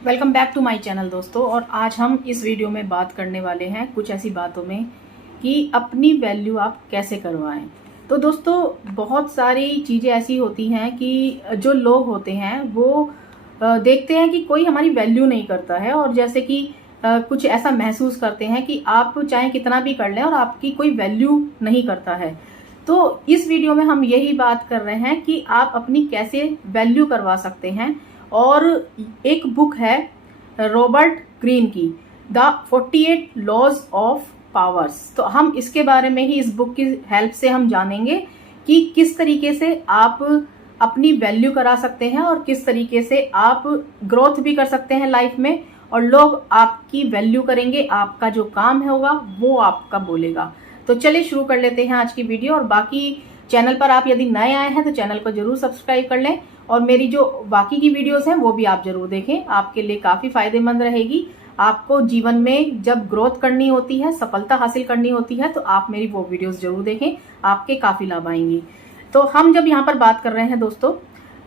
Welcome back to my channel दोस्तों। और आज हम इस वीडियो में बात करने वाले हैं कुछ ऐसी बातों में कि अपनी वैल्यू आप कैसे करवाएं। तो दोस्तों बहुत सारी चीज़ें ऐसी होती हैं कि जो लोग होते हैं वो देखते हैं कि कोई हमारी वैल्यू नहीं करता है, और जैसे कि कुछ ऐसा महसूस करते हैं कि आप चाहे कितना भी कर लें और आपकी कोई वैल्यू नहीं करता है। तो इस वीडियो में हम यही बात कर रहे हैं कि आप अपनी कैसे वैल्यू करवा सकते हैं। और एक बुक है रॉबर्ट ग्रीन की, द 48 लॉज ऑफ पावर्स। तो हम इसके बारे में ही इस बुक की हेल्प से हम जानेंगे कि किस तरीके से आप अपनी वैल्यू करा सकते हैं और किस तरीके से आप ग्रोथ भी कर सकते हैं लाइफ में, और लोग आपकी वैल्यू करेंगे, आपका जो काम होगा वो आपका बोलेगा। तो चलिए शुरू कर लेते हैं आज की वीडियो। और बाकी चैनल पर आप यदि नए आए हैं तो चैनल को जरूर सब्सक्राइब कर लें, और मेरी जो बाकी की वीडियोस हैं वो भी आप जरूर देखें, आपके लिए काफी फायदेमंद रहेगी। आपको जीवन में जब ग्रोथ करनी होती है, सफलता हासिल करनी होती है, तो आप मेरी वो वीडियोस जरूर देखें, आपके काफी लाभ आएंगी। तो हम जब यहाँ पर बात कर रहे हैं दोस्तों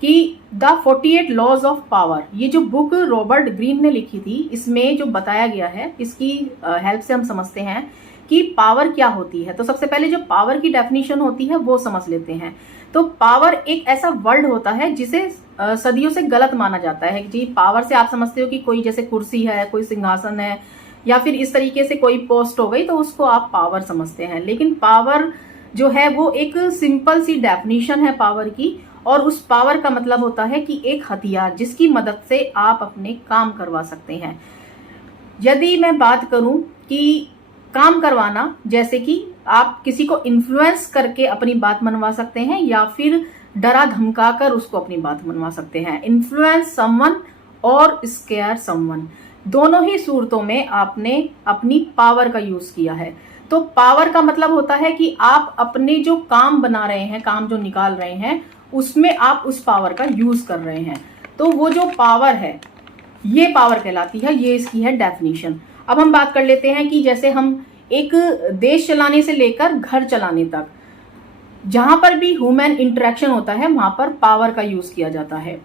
कि द 48 लॉज ऑफ पावर, ये जो बुक रॉबर्ट ग्रीन ने लिखी थी, इसमें जो बताया गया है इसकी हेल्प से हम समझते हैं कि पावर क्या होती है। तो सबसे पहले जो पावर की डेफिनेशन होती है वो समझ लेते हैं। तो पावर एक ऐसा वर्ड होता है जिसे सदियों से गलत माना जाता है जी। पावर से आप समझते हो कि कोई जैसे कुर्सी है, कोई सिंहासन है, या फिर इस तरीके से कोई पोस्ट हो गई, तो उसको आप पावर समझते हैं। लेकिन पावर जो है वो एक सिंपल सी डेफिनेशन है पावर की, और उस पावर का मतलब होता है कि एक हथियार जिसकी मदद से आप अपने काम करवा सकते हैं। यदि मैं बात करूं कि काम करवाना, जैसे कि आप किसी को इन्फ्लुएंस करके अपनी बात मनवा सकते हैं या फिर डरा धमका कर उसको अपनी बात मनवा सकते हैं। इन्फ्लुएंस समवन और स्केयर समवन, दोनों ही सूरतों में आपने अपनी पावर का यूज किया है। तो पावर का मतलब होता है कि आप अपने जो काम बना रहे हैं, काम जो निकाल रहे हैं, उसमें आप उस पावर का यूज कर रहे हैं। तो वो जो पावर है ये पावर कहलाती है, ये इसकी है डेफिनेशन। अब हम बात कर लेते हैं कि जैसे हम एक देश चलाने से लेकर घर चलाने तक, जहां पर भी ह्यूमन इंटरेक्शन होता है वहां पर पावर का यूज किया जाता है।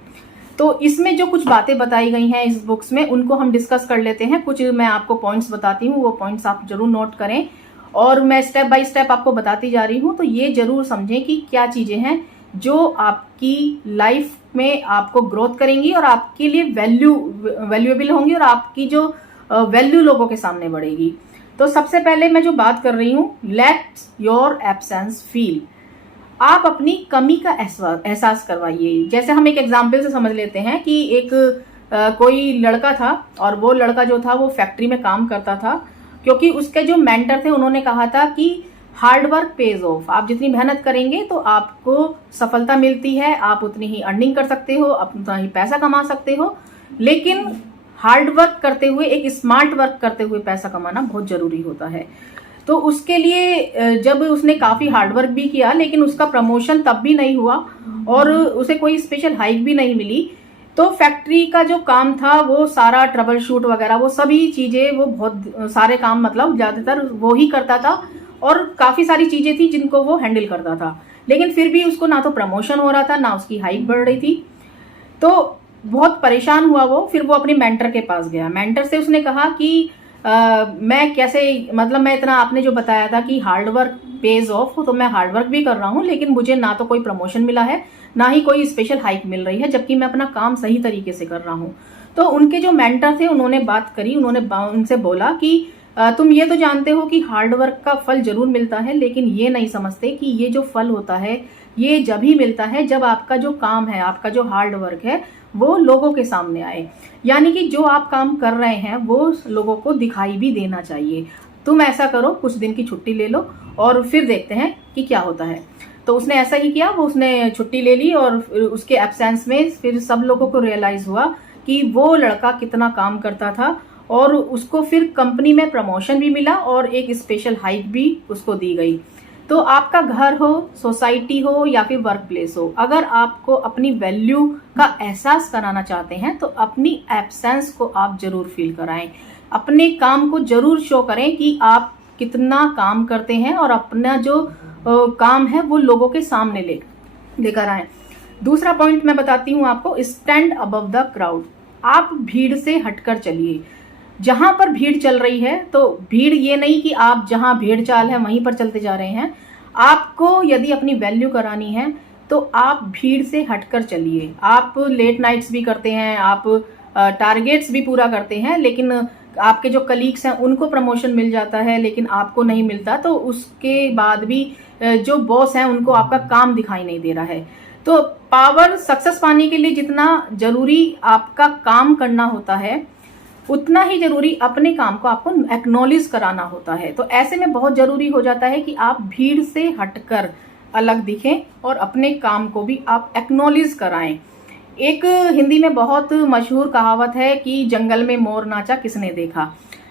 तो इसमें जो कुछ बातें बताई गई हैं इस बुक्स में, उनको हम डिस्कस कर लेते हैं। कुछ मैं आपको पॉइंट्स बताती हूँ, वो पॉइंट्स आप जरूर नोट करें, और मैं स्टेप बाय स्टेप आपको बताती जा रही हूँ। तो ये जरूर समझें कि क्या चीजें हैं जो आपकी लाइफ में आपको ग्रोथ करेंगी और आपके लिए वैल्यूएबल होंगी, और आपकी जो वैल्यू लोगों के सामने बढ़ेगी। तो सबसे पहले मैं जो बात कर रही हूँ, लेट योर एब्सेंस फील। आप अपनी कमी का एहसास करवाइए। जैसे हम एक एग्जाम्पल से समझ लेते हैं कि एक कोई लड़का था, और वो लड़का जो था वो फैक्ट्री में काम करता था, क्योंकि उसके जो मेंटर थे उन्होंने कहा था कि हार्ड वर्क पेज ऑफ। आप जितनी मेहनत करेंगे तो आपको सफलता मिलती है, आप उतनी ही अर्निंग कर सकते हो, उतना ही पैसा कमा सकते हो। लेकिन हार्ड वर्क करते हुए, एक स्मार्ट वर्क करते हुए पैसा कमाना बहुत जरूरी होता है। तो उसके लिए जब उसने काफी हार्ड वर्क भी किया, लेकिन उसका प्रमोशन तब भी नहीं हुआ और उसे कोई स्पेशल हाइक भी नहीं मिली। तो फैक्ट्री का जो काम था वो सारा ट्रबल शूट वगैरह, वो सभी चीजें, वो बहुत सारे काम, मतलब ज्यादातर वो ही करता था, और काफी सारी चीजें थी जिनको वो हैंडल करता था। लेकिन फिर भी उसको ना तो प्रमोशन हो रहा था, ना उसकी हाइक बढ़ रही थी। तो बहुत परेशान हुआ वो। फिर वो अपने मेंटर के पास गया। मेंटर से उसने कहा कि मैं कैसे, मतलब मैं इतना, आपने जो बताया था कि हार्ड वर्क पेज ऑफ, तो मैं हार्ड वर्क भी कर रहा हूँ, लेकिन मुझे ना तो कोई प्रमोशन मिला है, ना ही कोई स्पेशल हाइक मिल रही है, जबकि मैं अपना काम सही तरीके से कर रहा हूँ। तो उनके जो मेंटर थे उन्होंने बात करी, उन्होंने उनसे बोला कि तुम ये तो जानते हो कि हार्ड वर्क का फल जरूर मिलता है, लेकिन ये नहीं समझते कि ये जो फल होता है ये जब ही मिलता है जब आपका जो काम है, आपका जो हार्ड वर्क है, वो लोगों के सामने आए। यानी कि जो आप काम कर रहे हैं वो लोगों को दिखाई भी देना चाहिए। तुम ऐसा करो, कुछ दिन की छुट्टी ले लो और फिर देखते हैं कि क्या होता है। तो उसने ऐसा ही किया, वो उसने छुट्टी ले ली, और उसके एब्सेंस में फिर सब लोगों को रियलाइज हुआ कि वो लड़का कितना काम करता था, और उसको फिर कंपनी में प्रमोशन भी मिला और एक स्पेशल हाइक भी उसको दी गई। तो आपका घर हो, सोसाइटी हो, या फिर वर्क प्लेस हो, अगर आपको अपनी वैल्यू का एहसास कराना चाहते हैं तो अपनी एब्सेंस को आप जरूर फील कराएं। अपने काम को जरूर शो करें कि आप कितना काम करते हैं, और अपना जो काम है वो लोगों के सामने लेकर आए। दूसरा पॉइंट मैं बताती हूँ आपको, स्टैंड अबव द क्राउड। आप भीड़ से हटकर चलिए। जहां पर भीड़ चल रही है, तो भीड़ ये नहीं कि आप जहां भीड़ चाल है वहीं पर चलते जा रहे हैं। आपको यदि अपनी वैल्यू करानी है तो आप भीड़ से हटकर चलिए। आप लेट नाइट्स भी करते हैं, आप टारगेट्स भी पूरा करते हैं, लेकिन आपके जो कलीग्स हैं उनको प्रमोशन मिल जाता है लेकिन आपको नहीं मिलता, तो उसके बाद भी जो बॉस हैं उनको आपका काम दिखाई नहीं दे रहा है। तो पावर सक्सेस पाने के लिए जितना जरूरी आपका काम करना होता है, उतना ही जरूरी अपने काम को आपको एक्नॉलेज कराना होता है। तो ऐसे में बहुत जरूरी हो जाता है कि आप भीड़ से हटकर अलग दिखें और अपने काम को भी आप एक्नॉलेज कराएं। एक हिंदी में बहुत मशहूर कहावत है कि जंगल में मोर नाचा किसने देखा।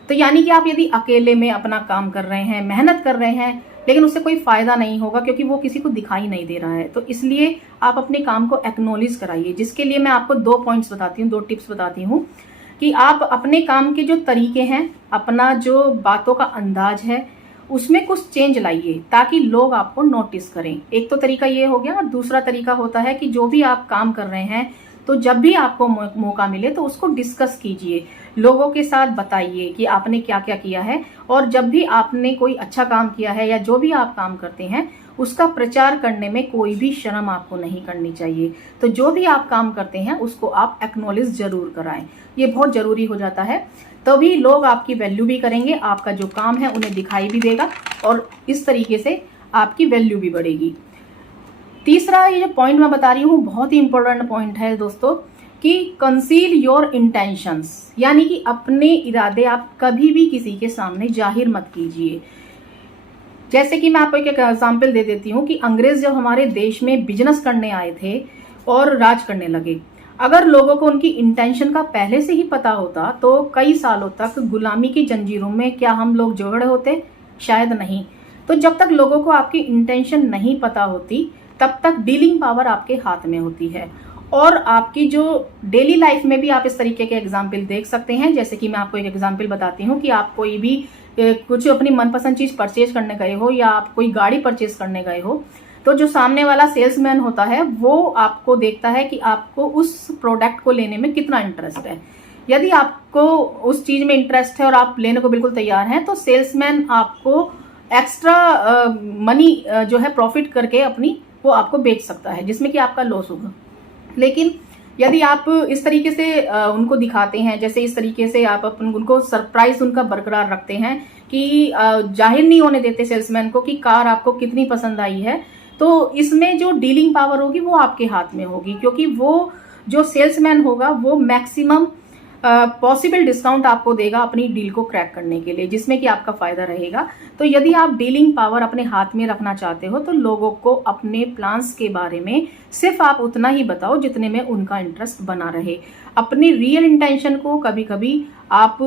तो यानी कि आप यदि अकेले में अपना काम कर रहे हैं, मेहनत कर रहे हैं, लेकिन उससे कोई फायदा नहीं होगा क्योंकि वो किसी को दिखाई नहीं दे रहा है। तो इसलिए आप अपने काम को एक्नॉलेज कराइए, जिसके लिए मैं आपको 2 पॉइंट्स बताती हूँ, 2 टिप्स बताती हूँ कि आप अपने काम के जो तरीके हैं, अपना जो बातों का अंदाज है, उसमें कुछ चेंज लाइए ताकि लोग आपको नोटिस करें। एक तो तरीका ये हो गया, और दूसरा तरीका होता है कि जो भी आप काम कर रहे हैं, तो जब भी आपको मौका मिले तो उसको डिस्कस कीजिए, लोगों के साथ बताइए कि आपने क्या क्या किया है। और जब भी आपने कोई अच्छा काम किया है या जो भी आप काम करते हैं, उसका प्रचार करने में कोई भी शर्म आपको नहीं करनी चाहिए। तो जो भी आप काम करते हैं उसको आप एक्नॉलेज जरूर कराएं, ये बहुत जरूरी हो जाता है। तभी लोग आपकी वैल्यू भी करेंगे, आपका जो काम है उन्हें दिखाई भी देगा और इस तरीके से आपकी वैल्यू भी बढ़ेगी। तीसरा ये जो पॉइंट मैं बता रही हूँ बहुत ही इंपॉर्टेंट पॉइंट है दोस्तों, कि कंसील योर इंटेंशंस, यानी कि अपने इरादे आप कभी भी किसी के सामने जाहिर मत कीजिए। जैसे कि मैं आपको एक एग्जाम्पल दे देती हूँ कि अंग्रेज जब हमारे देश में बिजनेस करने आए थे और राज करने लगे, अगर लोगों को उनकी इंटेंशन का पहले से ही पता होता तो कई सालों तक गुलामी की जंजीरों में क्या हम लोग जकड़े होते? शायद नहीं। तो जब तक लोगों को आपकी इंटेंशन नहीं पता होती, तब तक डीलिंग पावर आपके हाथ में होती है। और आपकी जो डेली लाइफ में भी आप इस तरीके के एग्जाम्पल देख सकते हैं। जैसे कि मैं आपको एक एग्जाम्पल बताती हूँ कि आप कोई भी कुछ अपनी मनपसंद चीज परचेज करने गए हो या आप कोई गाड़ी परचेज करने गए हो, तो जो सामने वाला सेल्समैन होता है वो आपको देखता है कि आपको उस प्रोडक्ट को लेने में कितना इंटरेस्ट है। यदि आपको उस चीज में इंटरेस्ट है और आप लेने को बिल्कुल तैयार हैं, तो सेल्समैन आपको एक्स्ट्रा मनी जो है प्रॉफिट करके अपनी वो आपको बेच सकता है, जिसमें कि आपका लॉस होगा। लेकिन यदि आप इस तरीके से उनको दिखाते हैं, जैसे इस तरीके से आप उनको सरप्राइज उनका बरकरार रखते हैं कि जाहिर नहीं होने देते सेल्समैन को कि कार आपको कितनी पसंद आई है, तो इसमें जो डीलिंग पावर होगी वो आपके हाथ में होगी, क्योंकि वो जो सेल्समैन होगा वो मैक्सिमम पॉसिबल डिस्काउंट आपको देगा अपनी डील को क्रैक करने के लिए, जिसमें कि आपका फायदा रहेगा। तो यदि आप डीलिंग पावर अपने हाथ में रखना चाहते हो, तो लोगों को अपने प्लान्स के बारे में सिर्फ आप उतना ही बताओ जितने में उनका इंटरेस्ट बना रहे। अपनी रियल इंटेंशन को कभी कभी आप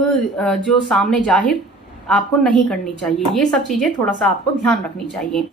जो सामने जाहिर आपको नहीं करनी चाहिए। ये सब चीजें थोड़ा सा आपको ध्यान रखनी चाहिए।